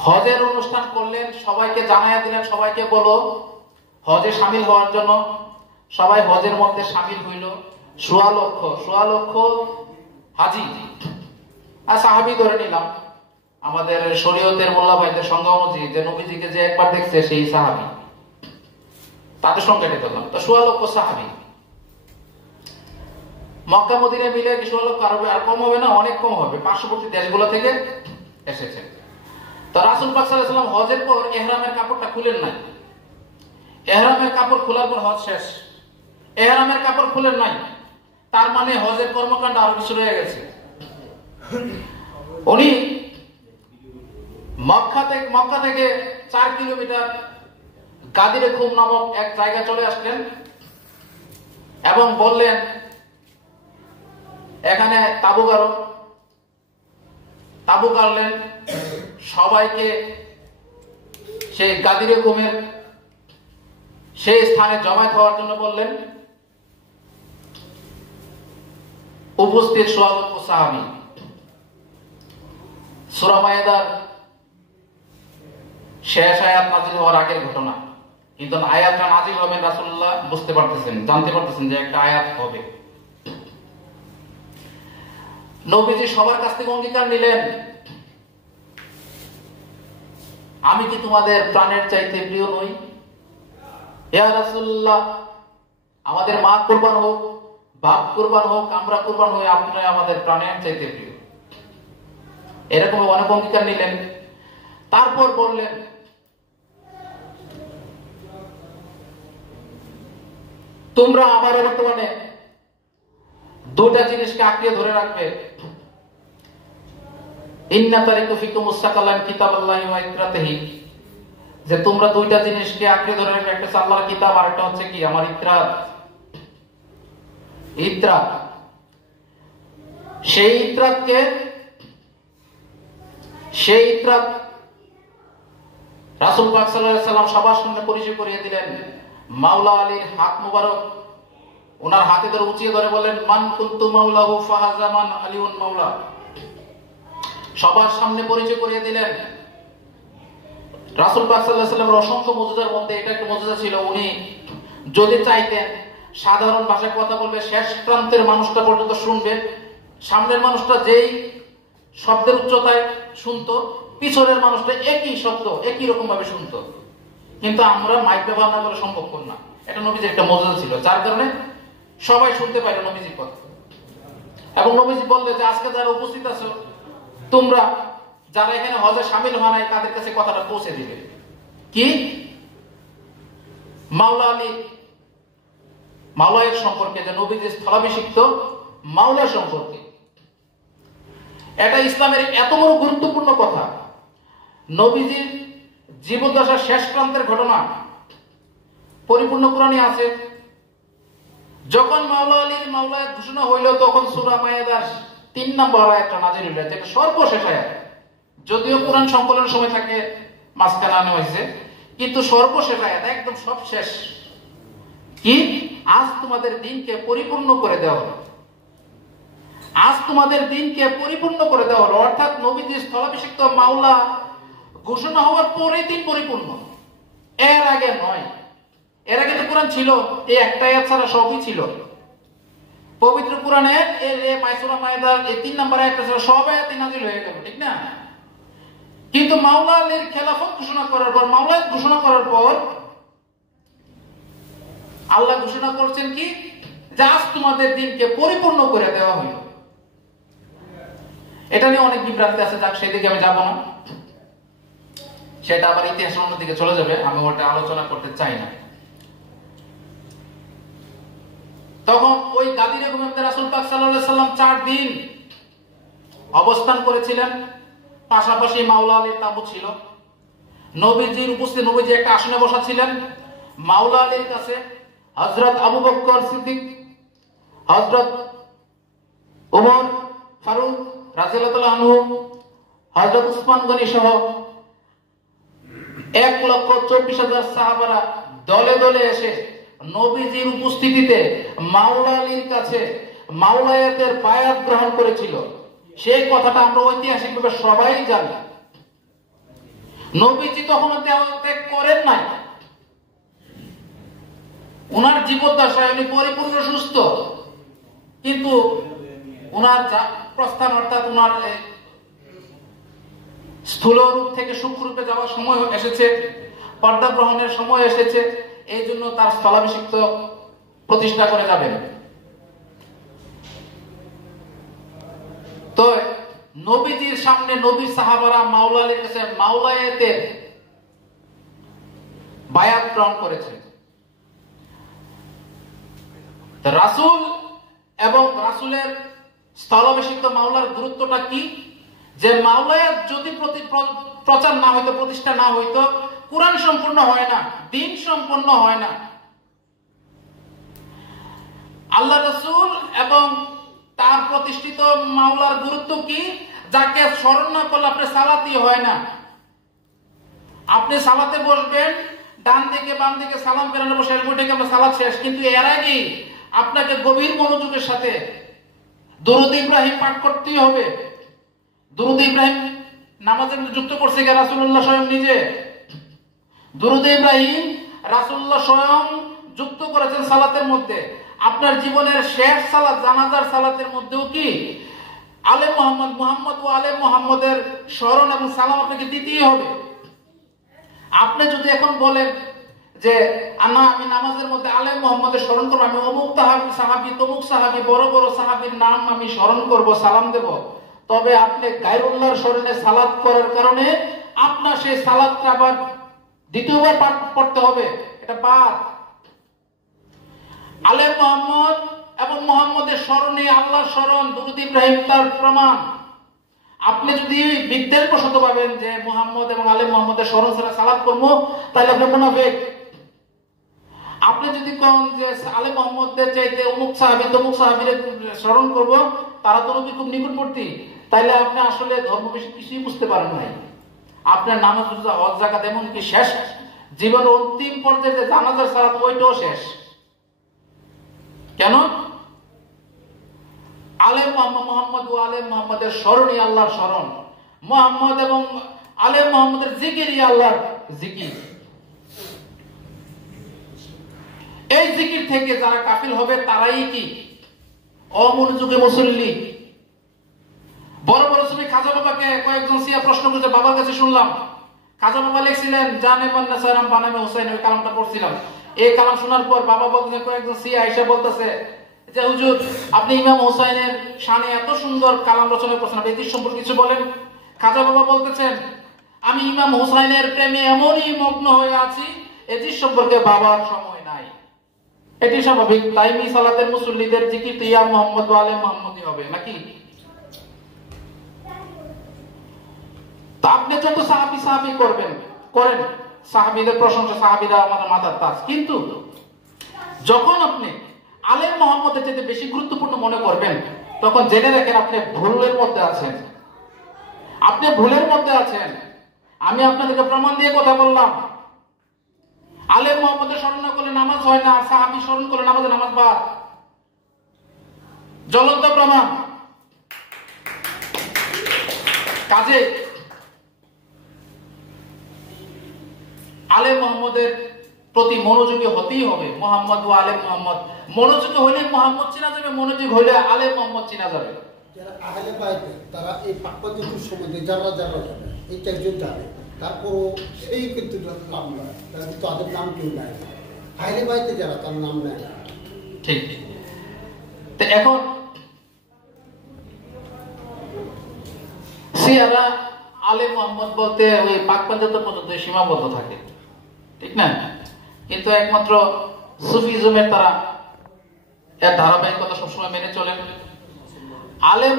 হজের অনুষ্ঠান করলেন, সবাইকে জানাইয়া দিলেন, সবাইকে বলো হজে শামিল হওয়ার জন্য। সবাই হজের মধ্যে শামিল হইল, ১৬ লক্ষ হাজি আর সাহাবী ধরে নিলাম। আমাদের শরীয়তের মোল্লা ভাইদের সংজ্ঞা অনুযায়ী যে নবীজিকে যে একবার দেখছে সেই সাহাবী, তাদের সংখ্যা এটা ধরলাম। তো ১৬ লক্ষ সাহাবী মক্কা মদিনা মিলে কি ১৬ লক্ষ আর কম হবে না? অনেক কম হবে, পার্শ্ববর্তী দেশগুলো থেকে এসেছে। তো রাসূল পাক সাল্লাল্লাহু আলাইহি ওয়াসাল্লাম হজের পর ইহরামের কাপড়টা খুলেন নাই। ইহরামের কাপড় খোলার পর হজ শেষ, ইহরামের কাপড় খুলেন নাই, তার মানে হজের কর্মকাণ্ড আরো কিছু রয়ে গেছে। উনি মক্কা থেকে ৪ কিলোমিটার গাদিরে খুম নামক এক জায়গায় চলে আসলেন এবং বললেন, এখানে তাবু গাড়লেন, সবাইকে সেই গাদিরে খুমের সেই স্থানে জমায়েত হওয়ার জন্য বললেন। উপস্থিত ১৬ লক্ষ সাহাবী। সূরা মায়েদার শেষ আয়াত নাযিল হওয়ার আগের ঘটনা, কিন্তু আয়াতটা নাযিল হবে রাসূলুল্লাহ বুঝতে পারতেছেন, জানতে পারতেছেন যে একটা আয়াত হবে। নবীজি সবার কাছ থেকে অঙ্গীকার নিলেন, আমি কি তোমাদের প্রাণের চাইতে প্রিয় নই? ইয়া রাসূলুল্লাহ, আমাদের মা কুরবান হোক, বাপ কুরবান হোক, আমরা কুরবান হই, আপনি আমাদের প্রাণের চাইতে প্রিয়। এরকম অনেক অঙ্গীকার নিলেন। তারপর বললেন, তোমরা আমার বর্তমানে দুটা জিনিসকে আঁকড়ে ধরে রাখবে। ইন্না তারিকু ফিকুম মুসাকালান কিতাবাল্লাহি ওয়া ইকরাতিহি, যে তোমরা দুইটা জিনিসকে আঁকড়ে ধরে রাখবে, একটা হচ্ছে আল্লাহর কিতাব আর একটা হচ্ছে কি আমার ইকরাত। ইকরাত, সেই ইকরাত রাসূল পাক সাল্লাল্লাহু আলাইহি সাল্লাম সবার সামনে পরিচয় করিয়ে দিলেন। মাওলা আলীর হাত মুবারক ওনার হাতে ধরে উঁচিয়ে ধরে বললেন, মান কুনতু মাওলাহু ফাহাযা মান আলিউন মাওলা। সবার সামনে পরিচয় করিয়ে দিলেন। রাসূল পাক সাল্লাল্লাহু আলাইহি সাল্লামের অসংখ্য মুজিজার মধ্যে এটা একটা মুজিজা ছিল, উনি যদি চাইতেন সাধারণ ভাষায় কথা বলবে, শেষ প্রান্তের মানুষটা পর্যন্ত শুনবে, সামনের মানুষটা যেই শব্দের উচ্চতায় শুনতো, পিছনের মানুষটা একই শব্দ একই রকম ভাবে শুনতো। কিন্তু আমরা মাইক ব্যবহার না করে সম্ভব না। এটা নবীজির একটা মুজিজা ছিল, যার কারণে সবাই শুনতে পারে নবীজির কথা। এবং নবীজি বললে যে আজকে যারা উপস্থিত আছো, তোমরা যারা এখানে হজে শামিল হয় নাই তাদের কাছে কথাটা পৌঁছে দিবে। কি? মাওলা আলী মাওলায়ের সম্পর্কে, যে নবীজি স্থলাভিষিক্ত মাওলা সম্পর্কে। এটা ইসলামের এত বড় গুরুত্বপূর্ণ কথা, নবীজির জীবদ্দশার শেষ প্রান্তের ঘটনা পরিপূর্ণ কোরআনে আছে। যখন মাওলা আলীর মাওলায়াত ঘোষণা হইল, তখন সূরা মায়েদার 3 নম্বর আয়াতটা নাযিল হইল, যেটা সর্বশেষ আয়াত। যদিও কোরআন সংকলনের সময় থাকে মাঝখানে আনা হয়েছে, কিন্তু সর্বশেষ আয়াত, একদম সব শেষ। কি? আজ তোমাদের দিনকে পরিপূর্ণ করে দেওয়া হলো। আজ তোমাদের দিনকে পরিপূর্ণ করে দেওয়া হলো, অর্থাৎ নবীজির স্থলাভিষিক্ত মাওলা ঘোষণা হওয়ার পরে দিন পরিপূর্ণ, এর আগে নয়। এর আগে তো কোরআন ছিল, এই একটা আয়াত ছাড়া সবই ছিল। পবিত্র কোরআনে সূরা মায়েদার এই 3 নম্বর আয়াত ছাড়া সব আয়াতই নাযিল হয়ে গেল, ঠিক না? কিন্তু মাওলা আলীর খেলাফত ঘোষণা করার পর, মাওলায়াত ঘোষণা করার পর আল্লাহ ঘোষণা করছেন কি, যে আজ তোমাদের দিনকে পরিপূর্ণ করে দেওয়া হলো। এটা নিয়ে অনেক বিভ্রান্তি আছে, যাক সেদিকে আমি যাব না, সেটা আবার ইতিহাসের অন্যদিকে চলে যাবে, আমি ওটা আলোচনা করতে চাই না। তখন ওই গাদিরে ঘুমাতে রাসূল পাক সাল্লাল্লাহু আলাইহি সাল্লাম 4 দিন অবস্থান করেছিলেন। পাশাপাশি মাওলা আলীর তাবু ছিল। নবীজির উপস্থিত, নবীজি একটা আসনে বসা ছিলেন। মাওলা আলীর কাছে হযরত আবু বকর সিদ্দিক, হযরত ওমর ফারুক রাদিয়াল্লাহু আনহু, হযরত উসমান গনি সহ 1,24,000 সাহাবারা দলে দলে এসে নবীজির উপস্থিতিতে মাওলা আলীর কাছে মাওলায়াতের বায়াত গ্রহণ করেছিল। সেই কথাটা আমরা ঐতিহাসিকভাবে সবাই জানি। নবীজি তখন ত্যাগ করেন নাই। ওনার জীবদ্দশায় উনি পরিপূর্ণ সুস্থ, কিন্তু ওনার প্রস্থান, অর্থাৎ ওনার স্থূল রূপ থেকে সূক্ষ্ম রূপে যাওয়ার সময় এসেছে, পর্দা গ্রহণের সময় এসেছে। এই জন্য তার স্থলাভিষিক্ত প্রতিষ্ঠা করে যাবেন। তো নবীজির সামনে নবীর সাহাবারা মাওলা আলীর কাছে মাওলায়াতের বায়াত গ্রহণ করেছে। রাসূল এবং রাসূলের স্থলাভিষিক্ত মাওলার গুরুত্বটা কি? যে মাওলায়াত যদি প্রচার না হইতো, প্রতিষ্ঠা না হইতো, কুরআন সম্পূর্ণ হয় না, দ্বীন সম্পূর্ণ হয় না। আল্লাহ রাসূল এবং তার প্রতিষ্ঠিত মাওলার গুরুত্ব কি? যাকে স্মরণ না করলে আপনি সালাতই হয় না। আপনি সালাতে বসবেন, ডান দিকে বাম দিকে সালাম ফেরানো বসে এরপর থেকে আমরা সালাত শেষ, কিন্তু এর আগে আপনাকে গভীর মনোযোগের সাথে দরুদ ইব্রাহিম পাঠ করতেই হবে। দরুদ ইব্রাহিম নামাজে যুক্ত করছে কে? রাসূলুল্লাহ স্বয়ং নিজে। দরুদ ইব্রাহিম রাসূলুল্লাহ স্বয়ং যুক্ত করেছেন সালাতের মধ্যে। আপনার জীবনের শেষ সালাত, জানাজার সালাতের মধ্যেও কি আলে মুহাম্মদ, মুহাম্মদ ও আলে মুহাম্মদের স্মরণ এবং সালাম আপনাকে দিতেই হবে। আপনি যদি এখন বলেন যে আমি নামাজের মধ্যে আলে মুহাম্মদের স্মরণ করবো, আমি অমুক সাহাবী তমুক সাহাবী বড় বড় সাহাবীর নাম আমি স্মরণ করব, সালাম দেব, তবে আপনি গায়রুল্লাহর স্মরণে সালাত করার কারণে আপনার সেই সালাতটা আবার দ্বিতীয়বার পাঠ করতে হবে। এটা পাপ। আলে মুহাম্মদ এবং মুহাম্মদের স্মরণে আল্লাহর স্মরণ, দুরূদ ইব্রাহিম তার প্রমাণ। আপনি যদি বিদ্বেষ বশত ভাবেন যে মুহাম্মদ এবং আলে মুহাম্মদের স্মরণ ছাড়া সালাত করবো, তাহলে আপনি মুনাফিক। আপনি যদি কোন যে আলে মুহাম্মদের চাইতে অমুক সাহাবী তমুক সাহাবীর স্মরণ করব, তারা তো নবী খুব নিকটবর্তী, তাইলে আপনি আসলে ধর্ম বেশি কিছুই বুঝতে পারেন নাই। আপনার নামাজ রোজা হজ যাকাত এমনকি শেষ জীবনের অন্তিম পর্যায়ে যে জানাজার সালাত ওইটাও শেষ। কেন? আলে মুহাম্মদ ও আলে মুহাম্মদের স্মরণই আল্লাহর স্মরণ, মুহাম্মদ এবং আলে মুহাম্মদের জিকিরই আল্লাহর জিকির। এই জিকির থেকে যারা গাফিল হবে তারাই কি অমনোযোগী মুসল্লি। বড় বড় ছবি খাজা বাবাকে কয়েকজন সিয়া প্রশ্ন করছে, বাবার কাছে শুনলাম খাজা বাবা লিখছিলেন জানে মান্না সালাম বানামে হোসেন, ওই কালামটা পড়ছিলাম। এই কালাম শোনার পর বাবা বলতেছে, কয়েকজন সিয়া এসে বলতেছে যে হুজুর আপনি ইমাম হোসেনের শানে এত সুন্দর কালাম রচনা করছেন, আপনি এটির সম্পর্কে কিছু বলেন। খাজা বাবা বলতেছেন, আমি ইমাম হোসেনের প্রেমে এমনই মগ্ন হয়ে আছি, এটির সম্পর্কে বাবার সময় নাই। এটি স্বাভাবিক, তাই সালাতের মুসল্লিদের জিকির ইয়া মুহাম্মদ ওয়া আলে মুহাম্মদই হবে নাকি? আপনি যত সাহাবী সাহাবী করেন, সাহাবীদের প্রশংসা, সাহাবীরা আমাদের মাথার তাজ, কিন্তু যখন আপনি আলে মুহাম্মদের চাইতে বেশি গুরুত্বপূর্ণ মনে করবেন, তখন জেনে রাখেন আপনি ভুলের মধ্যে আছেন। আপনি ভুলের মধ্যে আছেন। আমি আপনাদেরকে প্রমাণ দিয়ে কথা বললাম, আলে মুহাম্মদের স্মরণ না করলে নামাজ হয় না, সাহাবী স্মরণ করলে নামাজ বাদ। জ্বলন্ত প্রমাণ। কাজে আলে মুহাম্মদের প্রতি মনোযোগী হতেই হবে। মুহাম্মদ ও আলে মুহাম্মদ, মনোযোগী হইলে মুহাম্মদ চিনা যাবে, মনোযোগী হইলে আলে মুহাম্মদ চিনা যাবে। যারা আহলে বাইত তারা এই পাকপদ্ধতির সম্বন্ধে যারা জানে এইটা জানে, তারপরও সেই কিন্তু নাম নয়, তারা কিন্তু তাদের নাম কেউ নেয় না। আহলে বাইতে যারা তার নাম নেয় না। ঠিক। তো এখন সিয়ারা আলে মুহাম্মদ বলতে ওই পাক পঞ্চায়েত পর্যন্ত সীমাবদ্ধ থাকে, ঠিক না? কিন্তু একমাত্র সুফিজমের তারা এর ধারাবাহিকতা সবসময় মেনে চলেন। আলে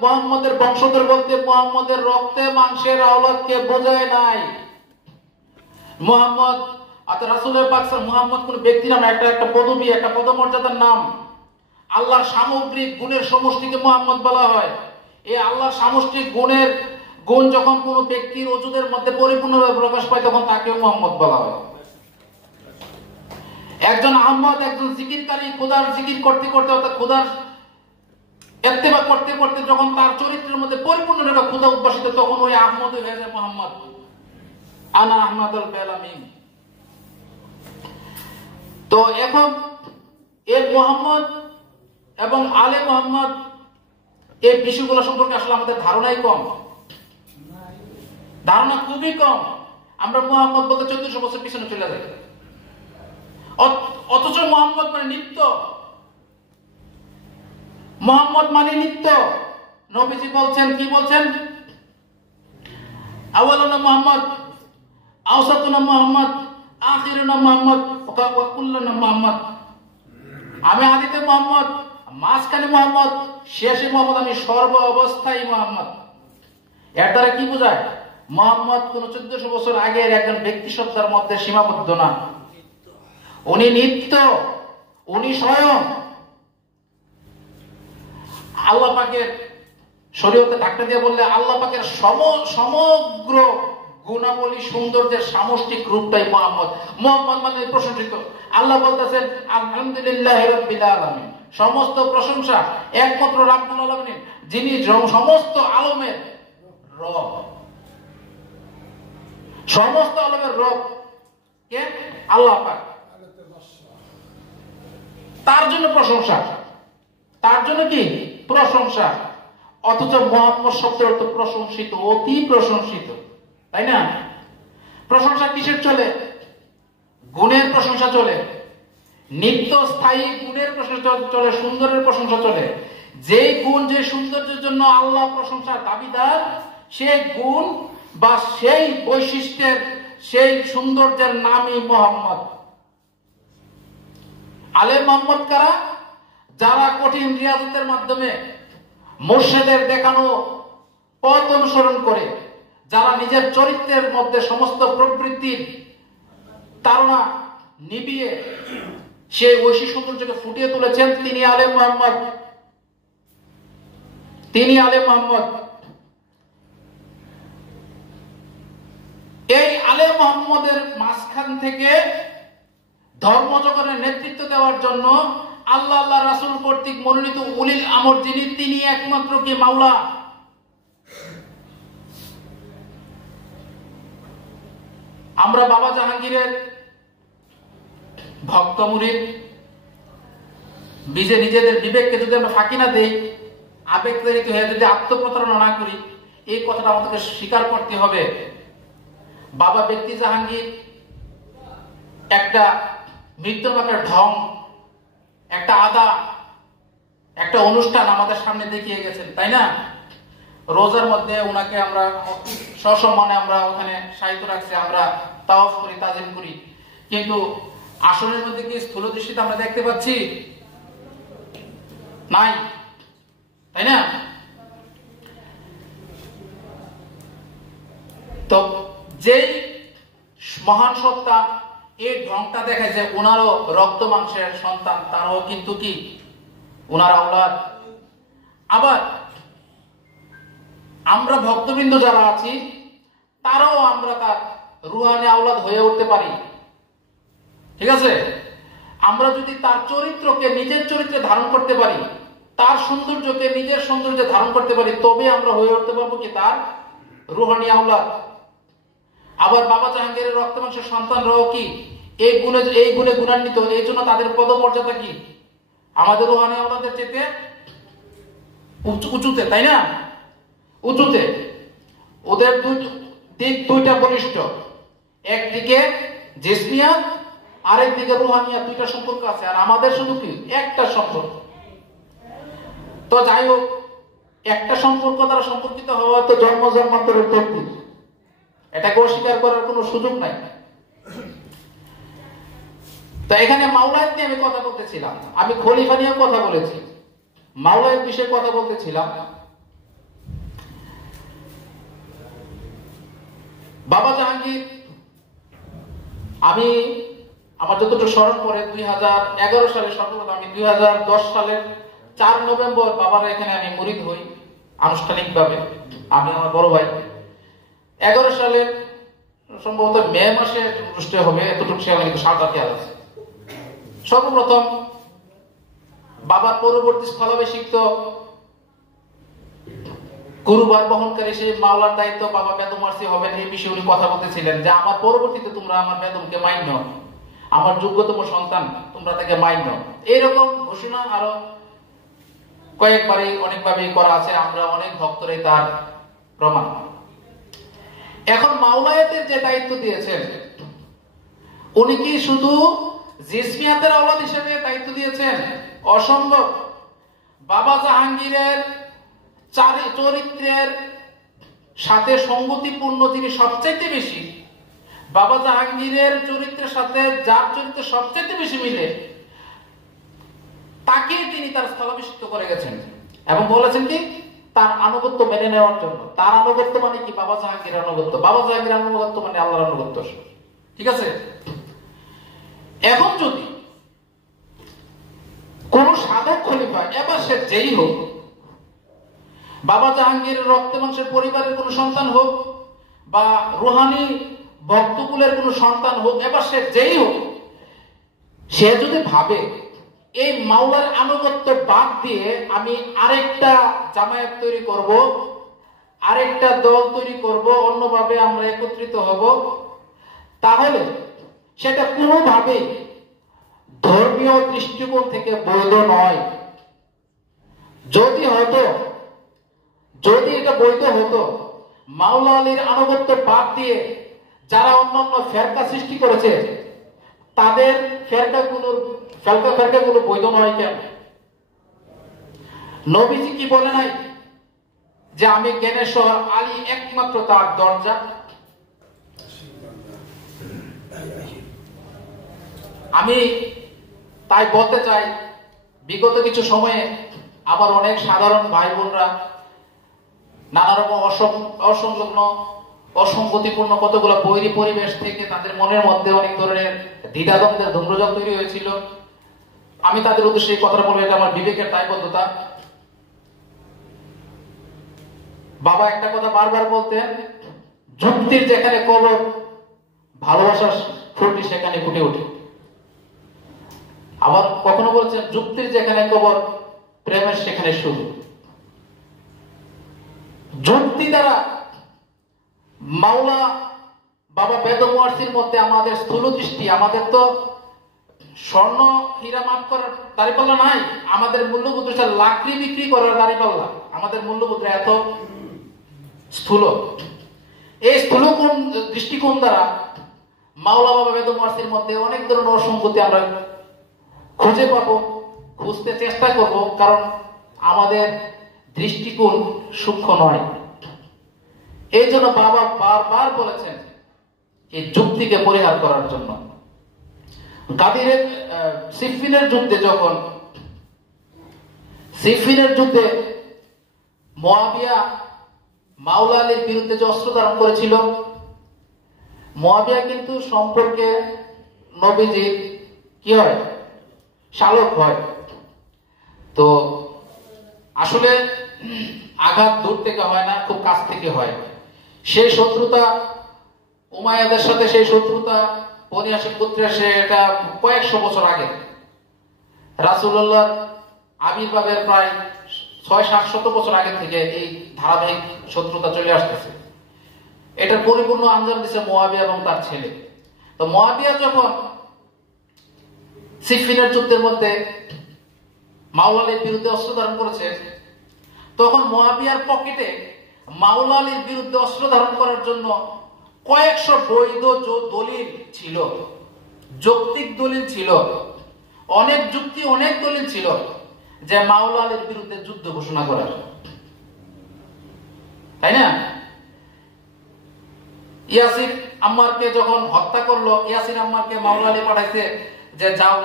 মুহাম্মদের বংশধর বলতে মুহাম্মদের রক্তে মাংসের আওলাদকে বোঝায় নাই। মুহাম্মদ অর্থাৎ রাসূলের পাক মুহাম্মদ কোন ব্যক্তি নাম, একটা পদবী, একটা পদমর্যাদার নাম। আল্লাহর সামগ্রিক গুণের সমষ্টিকে মুহাম্মদ বলা হয়। এই আল্লাহর সামষ্টিক গুণ যখন কোন ব্যক্তির ওজুদের মধ্যে পরিপূর্ণভাবে প্রকাশ পায়, তখন তাকে মুহাম্মদ বলা হয়। একজন আহমদ, একজন জিকিরকারী, খোদার জিকির করতে করতে অর্থাৎ খোদার ইত্তেবা করতে করতে যখন তার চরিত্রের মধ্যে পরিপূর্ণভাবে খোদা উদ্ভাসিত, তখন ওই আহমদ হয়ে যায় মুহাম্মদ। আনা আহমদুল বেলামিন। তো এখন এই মুহাম্মদ এবং আলে মুহাম্মদ এই বিষয়গুলো সম্পর্কে আসলে আমাদের ধারণাই কম, ধারণা খুবই কম। আমরা মুহাম্মদ বলতে 1400 বছর পিছনে চলে যাই, অথচ মুহাম্মদ মানে নিত্য। মুহাম্মদ মানে নিত্য। নবীজি বলছেন, কি বলছেন? আওয়ালুনা মুহাম্মদ, আওসাতুনা মুহাম্মদ, আখিরুনা মুহাম্মদ, ওয়া কুল্লুনা মুহাম্মদ। আমি আদিতে মুহাম্মদ, মাঝখানে মুহাম্মদ, শেষে মুহাম্মদ, আমি সর্ব অবস্থায় মুহাম্মদ। এর দ্বারা কি বোঝায়? মুহাম্মদ কোন 1400 বছর আগের একজন ব্যক্তি সত্তার মধ্যে সীমাবদ্ধ না, উনি নিত্য, উনি স্বয়ং। আল্লাহ পাকের শরীয়তে ধাক্কা দিয়ে বললে আল্লাহ পাকের সমগ্র গুণাবলী সৌন্দর্যের সামষ্টিক রূপটাই মুহাম্মদ। মুহাম্মদ মানে প্রশংসিত। আল্লাহ বলতেছেন আলহামদুলিল্লাহি রাব্বিল আলামিন, সমস্ত প্রশংসা একমাত্র রাব্বুল আলামিন, যিনি সমস্ত আলমের রব। সমস্ত আলমের রব কে? আল্লাহ পাক। তার জন্য প্রশংসা, তার জন্য কি প্রশংসা। অথচ মুহাম্মদ শব্দের অর্থ প্রশংসিত, অতি প্রশংসিত, তাই না? প্রশংসা কিসের চলে? গুণের প্রশংসা চলে, নিত্য স্থায়ী গুণের প্রশংসা চলে, সুন্দরের প্রশংসা চলে। যে গুণ, যে সৌন্দর্যের জন্য আল্লাহ প্রশংসার দাবিদার, সেই গুণ বা সেই বৈশিষ্ট্যের, সেই সৌন্দর্যের নামই মুহাম্মদ। আলে মুহাম্মদ কারা? যারা কঠিন রিয়াজতের মাধ্যমে মুর্শিদের দেখানো পথ অনুসরণ করে, যারা নিজের চরিত্রের মধ্যে সমস্ত প্রবৃত্তির তাড়না নিবিয়ে সেই ঐশী সৌন্দর্যকে ফুটিয়ে তুলেছেন, তিনি আলে মোহাম্মদ। তিনি আলে মোহাম্মদ। এই আলে মোহাম্মদের মাঝখান থেকে ধর্মজগতের নেতৃত্ব দেওয়ার জন্য আল্লাহ আল্লাহ রাসূল কর্তৃক মনোনীত উলিল আমর যিনি, তিনি একমাত্র কি মাওলা। আমরা বাবা জাহাঙ্গীরের ভক্ত মুরিদ, নিজেদের বিবেককে যদি আমরা ফাঁকি না দেই, আবেগ প্রেরিত হয়ে যদি আত্মপ্রতারণা না করি, এই কথাটা আমাদেরকে স্বীকার করতে হবে। বাবা ব্যক্তি জাহাঙ্গীর একটা মৃত্যুর ঢং, একটা আদা, একটা অনুষ্ঠান আমাদের সামনে দেখিয়ে গেছেন, তাই না? রোজার মধ্যে ওনাকে আমরা সসম্মানে আমরা ওখানে সাহিত্য রাখছি, আমরা তাওয়াফ করি, তাজিম করি, কিন্তু আসনের মধ্যে কি স্থূল দৃষ্টিতে আমরা দেখতে পাচ্ছি? নাই, তাই না? তো যেই মহান সত্তা এই ঢংটা দেখায় যে ওনারও রক্ত মাংসের সন্তান, তারাও কিন্তু কি ওনার আওলাদ। আবার আমরা ভক্তবৃন্দ যারা আছি, তারাও আমরা তার রুহানি আওলাদ হয়ে উঠতে পারি। ঠিক আছে? আমরা যদি তার চরিত্রকে নিজের চরিত্রে ধারণ করতে পারি, তার সৌন্দর্যকে নিজের সৌন্দর্যে ধারণ করতে পারি, তবে আমরা হয়ে উঠতে পারবো কি তার রুহানি আওলাদ। আবার বাবা জাহাঙ্গীরের রক্ত মাংসের সন্তানরাও কি এই গুণে গুণান্বিত, এই জন্য তাদের পদমর্যাদা কি আমাদের রুহানি আওলাদের চেয়ে উঁচুতে, তাই না? উঁচুতে। ওদের দিক দুইটা বলিষ্ঠ, একদিকে জিসমিয়াত, আরেকদিকে রুহানিয়াত, দুইটা সম্পর্ক আছে। আর আমাদের শুধু কি একটা সম্পর্ক। তো যাই হোক, একটা সম্পর্ক দ্বারা সম্পর্কিত হওয়া তো জন্ম জন্মান্তরের প্রতীক, এটাকে অস্বীকার করার কোনো সুযোগ নাই। তো এখানে মাওলাদ নিয়ে আমি কথা বলতেছিলাম, আমি খলিফা নিয়ে কথা বলেছি, মাওলাদ বিষয়ে কথা বলতেছিলাম। বাবা জাহাঙ্গীর, আমি আমার যতটুকু স্মরণ পড়ে 2011 সালে, সর্বপ্রথম আমি 2010 সালের 4 নভেম্বর বাবার এখানে আমি মুরিদ হই আনুষ্ঠানিকভাবে, আমি আমার বড় ভাই। 11 সালের সম্ভবত মে মাসে অনুষ্ঠিত হবে, এতটুকু সে আমি সাদা খেয়াল আছে। সর্বপ্রথম বাবার পরবর্তী স্থলাভিষিক্ত গুরুবার বহনকারী সেই মাওলার দায়িত্ব বাবা বেদম মার্সি হবেন, এই বিষয়ে উনি কথা বলতেছিলেন যে আমার পরবর্তীতে তোমরা আমার বেদমকে মান্য, আমার যোগ্যতম সন্তান, তোমরা তাকে মান্য। এইরকম ঘোষণা আরো কয়েকবারই অনেকভাবেই করা আছে, আমরা অনেক ভক্তরাই তার প্রমাণ। এখন মাওলায়াতের যে দায়িত্ব দিয়েছেন, উনি কি শুধু জিসমিয়াতের আওলাদ হিসেবে দায়িত্ব দিয়েছেন? অসম্ভব। বাবা জাহাঙ্গীরের চরিত্রের সাথে সঙ্গতিপূর্ণ যিনি সবচেয়ে বেশি, বাবা জাহাঙ্গীরের চরিত্রের সাথে যার চরিত্র সবচেয়ে বেশি মিলে, তাকে তিনি তার স্থলাভিষিক্ত করে গেছেন এবং বলেছেন কি তার আনুগত্য মেনে নেওয়ার জন্য। তার আনুগত্য মানে কি? বাবা জাহাঙ্গীরের আনুগত্য। বাবা জাহাঙ্গীরের আনুগত্য মানে আল্লাহর আনুগত্য। ঠিক আছে? এখন যদি কোন সাধক খলিফা, এবার সে যেই হোক, বাবা জাহাঙ্গীরের রক্ত মাংসের পরিবারের কোন সন্তান হোক বা রুহানি ভক্তকুলের কোন সন্তান হোক, এবার সে যেই হোক, সে যদি ভাবে এই মাওলার আনুগত্য বাদ দিয়ে আমি আরেকটা জামায়াত তৈরি করব, আরেকটা দল তৈরি করব, অন্যভাবে আমরা একত্রিত হব, তাহলে সেটা কোনোভাবেই ধর্মীয় দৃষ্টিকোণ থেকে বৈধ নয়। যদি এটা বৈধ হতো, মাওলা আলীর আনুগত্য বাদ দিয়ে যারা অন্যান্য ফেরকা সৃষ্টি করেছে, তাদের ফেরকাগুলো বৈধ নয় কেন? নবীজি কি বলে নাই যে আমি জ্ঞানেশ্বর, আলী একমাত্র তার দরজা? আমি তাই বলতে চাই, বিগত কিছু সময়ে আবার অনেক সাধারণ ভাই বোনরা নানা রকম অসংলগ্ন অসঙ্গতিপূর্ণ কতগুলো বৈরী পরিবেশ থেকে তাদের মনের মধ্যে অনেক ধরনের দ্বিধাদ্বন্দ্বের ধূম্রজাল তৈরি হয়েছিল। আমি তাদের উদ্দেশ্যে এই কথাটা বলবো, এটা আমার বিবেকের দায়বদ্ধতা। বাবা একটা কথা বারবার বলতেন, যুক্তির যেখানে কবর ভালোবাসার ফুলটি সেখানে ফুটে ওঠে। আবার কখনো বলছেন, যুক্তির যেখানে কবর প্রেমের সেখানে শুরু। যুক্তি দ্বারা মাওলা বাবা বেদম ওয়ার্সির মধ্যে আমাদের স্থূল দৃষ্টি, আমাদের তো স্বর্ণ হীরা মাফ করার দাঁড়িপাল্লা নাই, আমাদের মূল্যবোধ হচ্ছে লাকড়ি বিক্রি করার দাঁড়িপাল্লা। আমাদের মূল্যবোধ এত স্থূল। এই স্থূল দৃষ্টিকোণ দ্বারা মাওলা বাবা বেদম ওয়ার্সির মধ্যে অনেক ধরনের অসঙ্গতি আমরা খুঁজে পাবো, খুঁজতে চেষ্টা করব, কারণ আমাদের দৃষ্টিকোণ সূক্ষ্ম নয়। এই জন্য বাবা বারবার বলেছেন এই যুক্তিকে পরিহার করার জন্য। গাদিরের সিফিনের যুদ্ধে মুয়াবিয়া মাওলা আলীর বিরুদ্ধে যে অস্ত্র ধারণ করেছিল, মুয়াবিয়া কিন্তু সম্পর্কে নবীজির কি হয়, শালক হয়। তো আসলে আঘাত দূর থেকে হয় না, খুব কাছ থেকে হয়। সেই শত্রুতা উমাইয়াদের সাথে, সেই শত্রুতা বনি হাশিম গোত্রের, এটা কয়েকশো বছর আগে, রাসূলুল্লাহর আবির্ভাবের প্রায় 600-700 বছর আগে থেকে এই ধারাবাহিক শত্রুতা চলে আসতেছে। এটার পরিপূর্ণ আঞ্জাম দিচ্ছে মুয়াবিয়া এবং তার ছেলে। তো মুয়াবিয়া যখন সিফিনের যুদ্ধের মধ্যে মাওলা আলীর বিরুদ্ধে অস্ত্র ধারণ করেছে, তখন মুয়াবিয়ার পকেটে মাওলা আলীর বিরুদ্ধে অস্ত্র ধারণ করার জন্য কয়েকশো বৈধ দলিল ছিল, যৌক্তিক দলিল ছিল, অনেক যুক্তি, অনেক দলিল ছিল যে মাওলা আলীর বিরুদ্ধে যুদ্ধ ঘোষণা করার, তাই না? ইয়াসির আম্মারকে যখন হত্যা করলো, ইয়াসির আম্মারকে মাওলা আলী পাঠাইছে যে যাও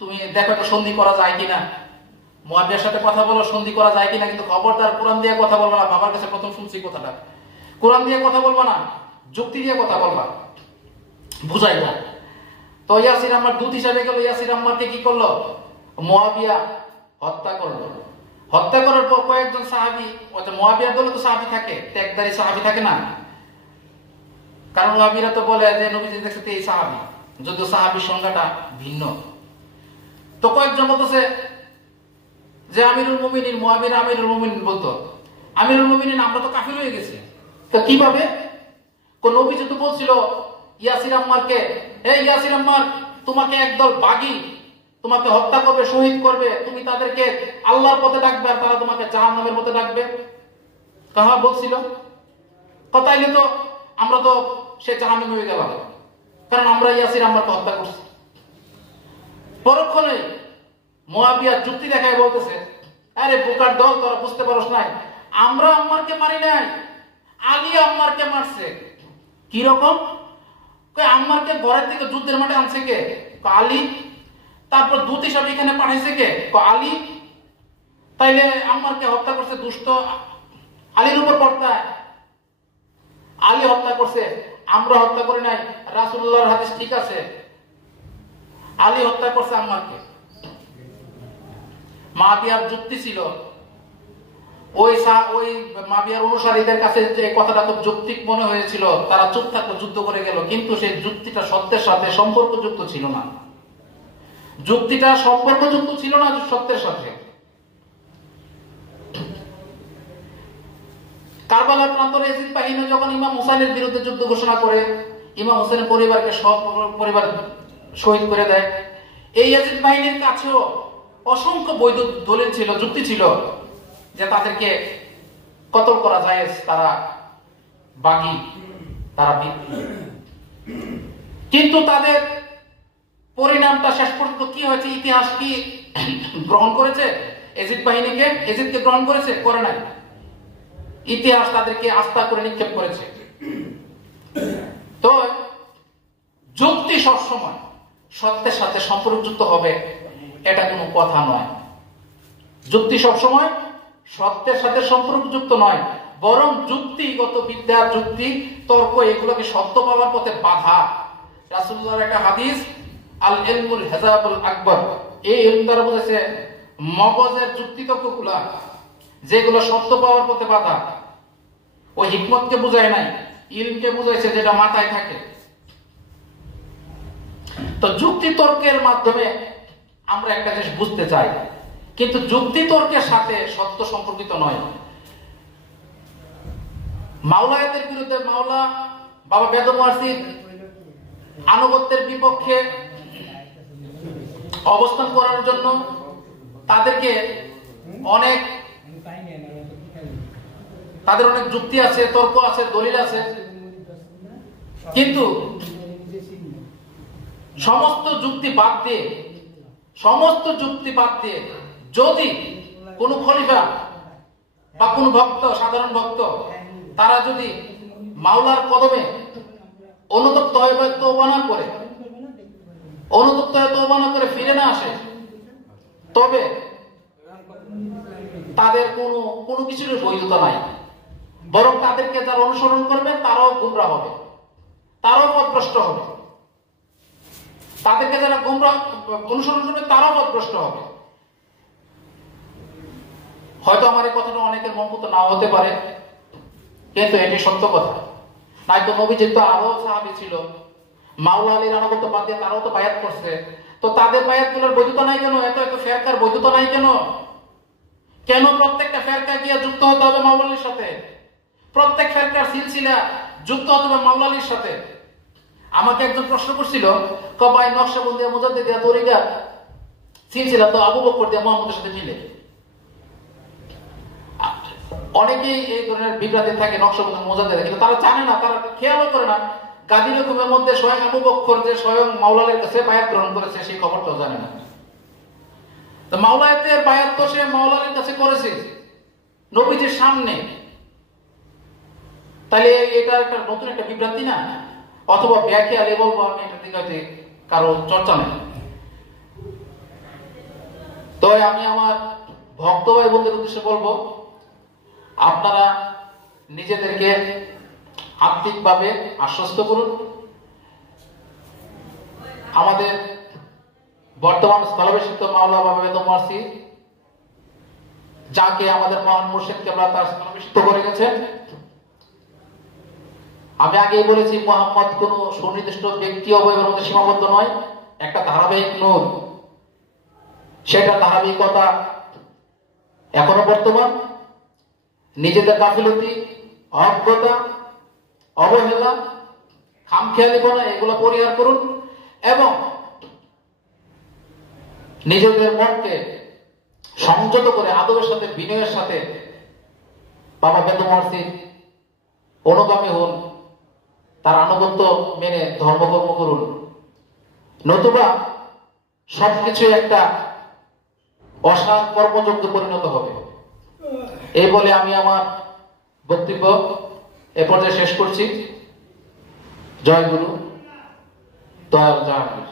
তুমি দেখো একটা সন্ধি করা যায় কিনা, মুয়াবিয়ার সাথে কথা বলো, সন্ধি করা যায় কিনা, কিন্তু খবরদার কোরআন দিয়ে কথা বলবা না। বাবার কাছে প্রথম শুনছি কথাটা, কোরআন দিয়ে কথা বলবা না, যুক্তি দিয়ে কথা বলবা, বুঝাই না। তো ইয়াসির আম্মার দূত হিসাবে গেল, ইয়াসির আম্মারকে কি করলো, মুয়াবিয়া হত্যা করলো। হত্যা করার পর কয়েকজন সাহাবী, মুয়াবিয়ার দলে তো সাহাবী থাকে, ত্যাগদারী সাহাবী থাকে না, কারণ ওয়াহাবীরা তো বলে যে নবীজি দেখছে এই সাহাবী, যদিও সাহাবীর সংখ্যাটা ভিন্ন। তো কয়েকজন বলতেছে যে আমিরুল মুমিনিন, মুয়াবিয়া আমিরুল মুমিনিন বলতো, আমিরুল মুমিনিন আমরা তো কাফির হয়ে গেছি। তো কিভাবে? কোন নবীজি তো বলছিল ইয়াসির আম্মারকে, এই ইয়াসির আম্মার, তোমাকে একদল বাগী তোমাকে হত্যা করবে, শহীদ করবে, তুমি তাদেরকে আল্লাহর পথে ডাকবে আর তারা তোমাকে জাহান্নামের পথে ডাকবে। কাহা বলছিল? কথাইলে তো আমরা তো সে জাহান্নামে হয়ে গেলাম, কারণ আমরা ইয়াসির আম্মারকে হত্যা করছি। পরক্ষণে মুয়াবিয়া যুক্তি দেখায় বলতেছে, আরে বোকার দল, তোরা বুঝতে পারছ নাই, আমরা আম্মারকে মারি নাই, আলী আম্মারকে মারছে। কি রকম? আম্মারকে ঘরের থেকে যুদ্ধের মাঠে আনছে কে? আলী। তারপর দূত হিসাবে এখানে পাঠাইছে কে? আলী। তাইলে আম্মারকে হত্যা করছে দুষ্ট আলীর উপর পড়তায়, আলী হত্যা করছে, আমরা হত্যা করি নাই। রাসূলুল্লাহর হাদিস ঠিক আছে, আলী হত্যা করছে আম্মারকে। মুয়াবিয়ার যুক্তি ছিল, ওই মুয়াবিয়ার অনুসারীদের কাছে যে কথাটা খুব যৌক্তিক মনে হয়েছিল, তারা চুপ থাকতো, যুদ্ধ করে গেল, কিন্তু সেই যুক্তিটা সত্যের সাথে সম্পর্কযুক্ত ছিল না, যুক্তিটা সম্পর্কযুক্ত ছিল না সত্যের সাথে। কারবালার প্রান্তরে ইয়াজিদ বাহিনী যখন ইমাম হুসাইনের বিরুদ্ধে যুদ্ধ ঘোষণা করে, ইমাম হুসাইনের পরিবারকে সব পরিবার শহীদ করে দেয়, এই ইয়াজিদ বাহিনীর কাছেও অসংখ্য বৈধ দলিল ছিল, যুক্তি ছিল যে তাদেরকে কতল করা যায়, তারা বাগী, তারা বিদ্রোহী। কিন্তু তাদের পরিণামটা শেষ পর্যন্ত কি হয়েছে? ইতিহাস কি গ্রহণ করেছে ইয়াজিদ বাহিনীকে? ইয়াজিদকে গ্রহণ করেছে? করে নাই। ইতিহাস তাদেরকে আস্থা করে নিক্ষেপ করেছে। তো যুক্তি সবসময় সত্যের সাথে সম্পর্কযুক্ত হবে, এটা কোনো কথা নয়। যুক্তি সবসময় সত্যের সাথে সম্পর্কযুক্ত নয়, বরং যুক্তিগত বিদ্যা, যুক্তি, তর্ক এগুলোকে সত্য পাওয়ার পথে বাধা। রাসূলুল্লাহর একটা হাদিস, আল ইলমুল হিজাবুল আকবার, এই ইলম দ্বারা বলেছে মগজের যুক্তি তর্কগুলা যেগুলো সত্য পাওয়ার পথে বাধা। ওই হিকমতকে বুঝায় নাই, ইলমকে বুঝাইছে যেটা মাথায় থাকে। তো যুক্তি তর্কের মাধ্যমে আমরা একটা জিনিস বুঝতে চাই, কিন্তু যুক্তি তর্কের সাথে সত্য সম্পর্কিত নয়। মাওলায়াতের বিরুদ্ধে মাওলা বাবা বেদম ওয়াসির আনুগত্যের বিপক্ষে অবস্থান করার জন্য তাদের অনেক যুক্তি আছে, তর্ক আছে, দলিল আছে, কিন্তু সমস্ত যুক্তি বাদ দিয়ে যদি কোন খলিফা বা কোন ভক্ত, সাধারণ ভক্ত, তারা যদি মাওলার কদমে অনুতপ্ত হয়ে তওবা না করে ফিরে না আসে, তবে তাদের কোনো কিছুর বৈধতা নাই। বরং তাদেরকে যারা অনুসরণ করবে তারাও গুমরাহ হবে, তারাও পথভ্রষ্ট হবে। তাদেরকে যারা অনুসরণ করবে তারাও পথভ্রষ্ট হবে। হয়তো আমার এই কথাটা অনেকের মনপুত নাও হতে পারে, কিন্তু এটি সত্য কথা। নাই তো নবীজির তো আরো সাহাবী ছিল, মাওলা আলীর আনুগত্য বাদ দিয়ে তারাও তো বায়াত করছে। তো তাদের বায়াতগুলোর বৈধতা নাই কেন? এত ফেরকার বৈধতা নাই কেন? কেন প্রত্যেকটা ফেরকা গিয়ে যুক্ত হতে হবে মাওলা আলীর সাথে? প্রত্যেক ফেরকার সিলসিলা যুক্ত হতে হবে মাওলা আলীর সাথে। আমাকে একজন প্রশ্ন করছিল, কবাই নকশবন্দিয়া, মুজাদ্দিদিয়া, তরিকা, সিলসিলা তো আবু বকর দিয়ে মুহাম্মদের সাথে মিলে। অনেকেই এই ধরনের বিভ্রান্তি থাকে নকশবন্দি, মুজাদ্দিদিয়া, কিন্তু তারা জানে না, তারা খেয়ালও করে না গাদির হুকুমের মধ্যে স্বয়ং আবু বকর যে স্বয়ং মাওলা আলীর কাছে বায়াত গ্রহণ করেছে সেই খবরটাও জানে না। তো মাওলায়াতের বায়াত তো সে মাওলা আলীর কাছে করেছে নবীজির সামনে, তাহলে এটা একটা নতুন একটা বিভ্রান্তি না? অথবা ব্যাখ্যা আলী বলবো আমি, এটা দিকে কারো চর্চা নেই। তো আমি আমার ভক্ত ভাই বন্ধুদের উদ্দেশ্যে বলবো, আপনারা নিজেদেরকে আত্মিকভাবে আশ্বস্ত করুন। আমাদের বর্তমান স্থলাভিষিক্ত মাওলা বাবা বেদম ওয়াসি, যাকে আমাদের মহান মুর্শিদ কেবলা তার স্থলাভিষিক্ত করে গেছেন, আমি আগেই বলেছি মুহাম্মদ কোন সুনির্দিষ্ট ব্যক্তি অবয়বের মধ্যে সীমাবদ্ধ নয়, একটা ধারাবাহিক নূর। সেটা ধারাবাহিকতা এখনো বর্তমান। নিজেদের গাফিলতি, অজ্ঞতা, অবহেলা, খামখেয়ালিপনা এগুলো পরিহার করুন এবং নিজেদের মনকে সংযত করে আদবের সাথে, বিনয়ের সাথে বাবা বেদম ওয়াসির অনুগামী হন, তার আনুগত্য মেনে ধর্মকর্ম করুন। নতুবা সবকিছু একটা অসাধ কর্মযোগ্য পরিণত হবে। এই বলে আমি আমার বক্তব্য এ পর্যায়ে শেষ করছি। জয় গুরু, দয়াল জাহাঙ্গীর।